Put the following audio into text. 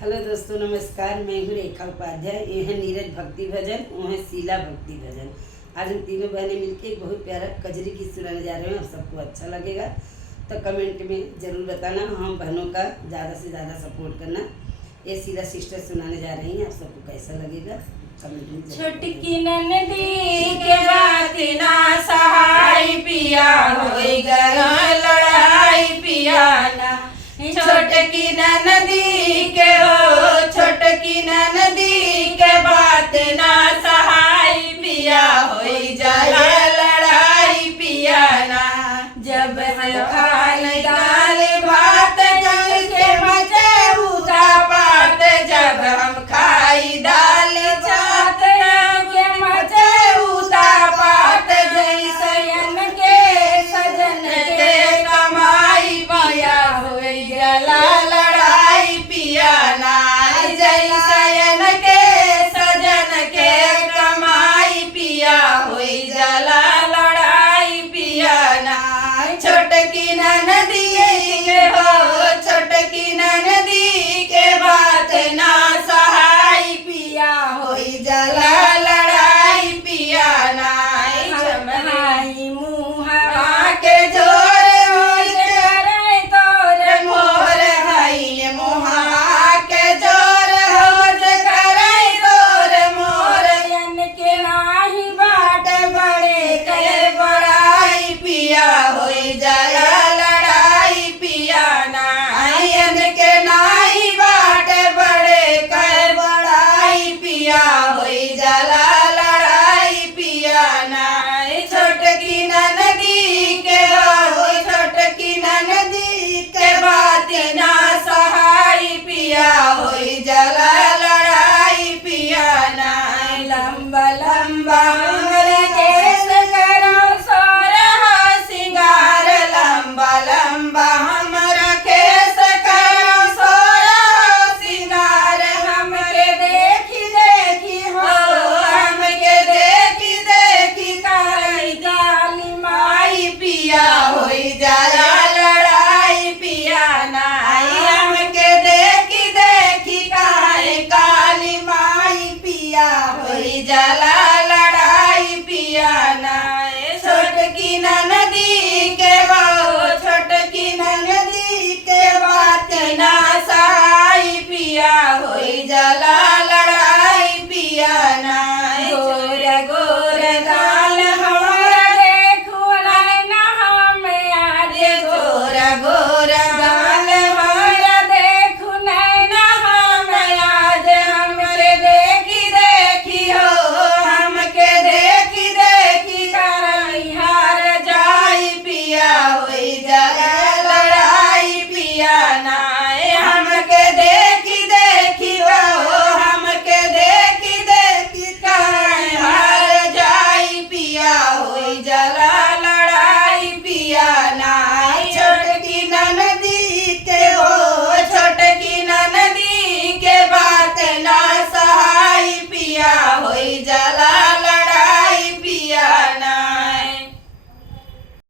हेलो दोस्तों, नमस्कार। मैं हूँ रेखा उपाध्याय। ये है नीरज भक्ति भजन, वो है शीला भक्ति भजन। आज हम तीनों बहनें मिलके एक बहुत प्यारा कजरी गीत सुनाने जा रहे हैं। आप सबको अच्छा लगेगा तो कमेंट में ज़रूर बताना। हम बहनों का ज़्यादा से ज़्यादा सपोर्ट करना। ये शीला सिस्टर सुनाने जा रही हैं, आप सबको कैसा लगेगा कमेंट में जरूर छोटकी ननदी के बात ना सहाय पिया होई गया लड़ाई पिया ना। छोटकी ननदी